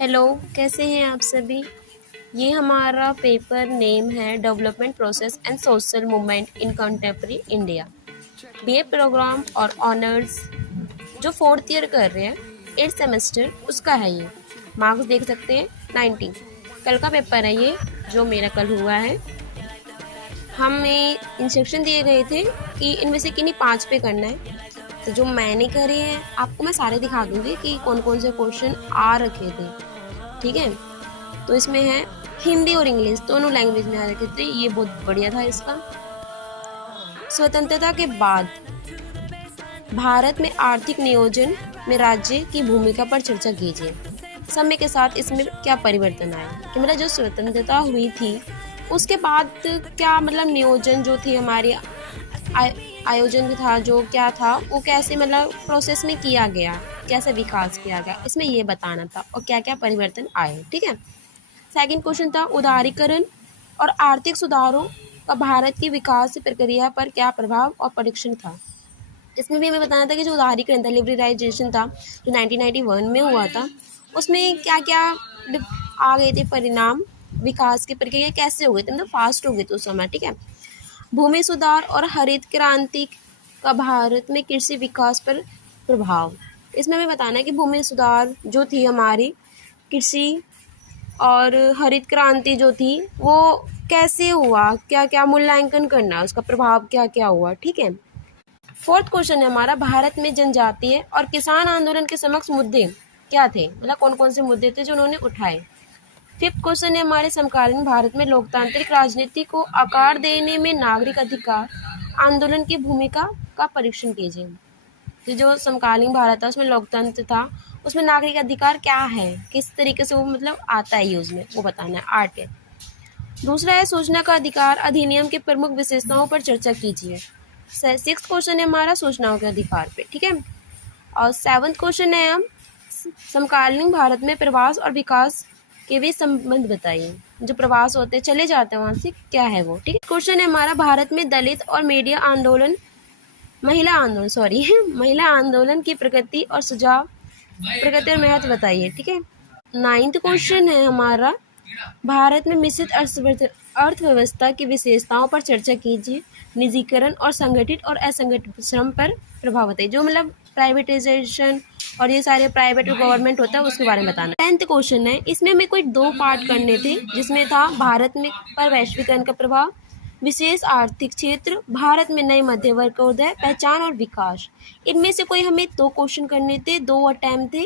Hello, कैसे हैं आप सभी। ये हमारा पेपर नेम है development process and social movement in contemporary India. BA programme और ऑनर्स जो फोर्थ ईयर कर रहे हैं 8 सेमेस्टर उसका है ये। मार्क्स देख सकते हैं 90। कल का पेपर है ये जो मेरा कल हुआ है। हमें इंस्ट्रक्शन दिए गए थे कि इनमें से किन्हीं 5 पे करना है। तो जो मैंने करे हैं आपको मैं सारे दिखा दूंगी कि कौन कौन से क्वेश्चन आ रखे थे। ठीक है, तो इसमें है हिंदी और इंग्लिश दोनों लैंग्वेज में आ रखे थे। ये बहुत बढ़िया था इसका। स्वतंत्रता के बाद भारत में आर्थिक नियोजन में राज्य की भूमिका पर चर्चा कीजिए। समय के साथ इसमें क्या परिवर्तन आया कि मतलब जो स्वतंत्रता हुई थी उसके बाद क्या मतलब नियोजन जो थी हमारी आयोजन था जो क्या था वो कैसे मतलब प्रोसेस में किया गया, कैसे विकास किया गया, इसमें ये बताना था और क्या क्या परिवर्तन आए। ठीक है। सेकंड क्वेश्चन था उदारीकरण और आर्थिक सुधारों का भारत की विकास प्रक्रिया पर क्या प्रभाव और परीक्षण था। इसमें भी हमें बताना था कि जो उदारीकरण था लिबरलाइजेशन था जो 1991 में हुआ था उसमें क्या क्या आ गए थे परिणाम, विकास की प्रक्रिया कैसे हो गई थी, मतलब फास्ट हो गई थी उस समय। ठीक है। भूमि सुधार और हरित क्रांति का भारत में कृषि विकास पर प्रभाव। इसमें हमें बताना है कि भूमि सुधार जो थी हमारी कृषि और हरित क्रांति जो थी वो कैसे हुआ, क्या क्या मूल्यांकन करना, उसका प्रभाव क्या क्या हुआ। ठीक है। फोर्थ क्वेश्चन है हमारा भारत में जनजातीय और किसान आंदोलन के समक्ष मुद्दे क्या थे, मतलब कौन कौन से मुद्दे थे जो उन्होंने उठाए। फिफ्थ क्वेश्चन है हमारे समकालीन भारत में लोकतांत्रिक राजनीति को आकार देने में नागरिक अधिकार आंदोलन की भूमिका का परीक्षण कीजिए। तो जो समकालीन भारत था उसमें लोकतंत्र था, उसमें नागरिक अधिकार क्या है, किस तरीके से वो मतलब आता है यूज में, वो बताना है। आर्ट है। दूसरा है सूचना का अधिकार अधिनियम के प्रमुख विशेषताओं पर चर्चा कीजिए। सिक्स क्वेश्चन है हमारा सूचनाओं के अधिकार पे। ठीक है। और सेवंथ क्वेश्चन है हम समकालीन भारत में प्रवास और विकास के भी संबंध बताइए। जो प्रवास होते हैं चले जाते हैं वहां से क्या है वो। ठीक है। क्वेश्चन है हमारा भारत में दलित और मीडिया आंदोलन महिला आंदोलन की प्रगति और सुझाव, प्रगति और महत्व बताइए। ठीक है। नाइन्थ क्वेश्चन है हमारा भारत में मिश्रित अर्थव्यवस्था की विशेषताओं पर चर्चा कीजिए। निजीकरण और संगठित और असंगठित श्रम पर प्रभाव बताइए। जो मतलब प्राइवेटाइजेशन और ये सारे प्राइवेट और गवर्नमेंट होता है उसके बारे में बताना। 10th क्वेश्चन है, इसमें हमें कोई 2 पार्ट करने थे जिसमें था भारत में पर वैश्वीकरण का प्रभाव, विशेष आर्थिक क्षेत्र, भारत में नए मध्य वर्ग का उदय, पहचान और विकास। इनमें से कोई हमें 2 क्वेश्चन करने थे, 2 अटेम्प्ट थे।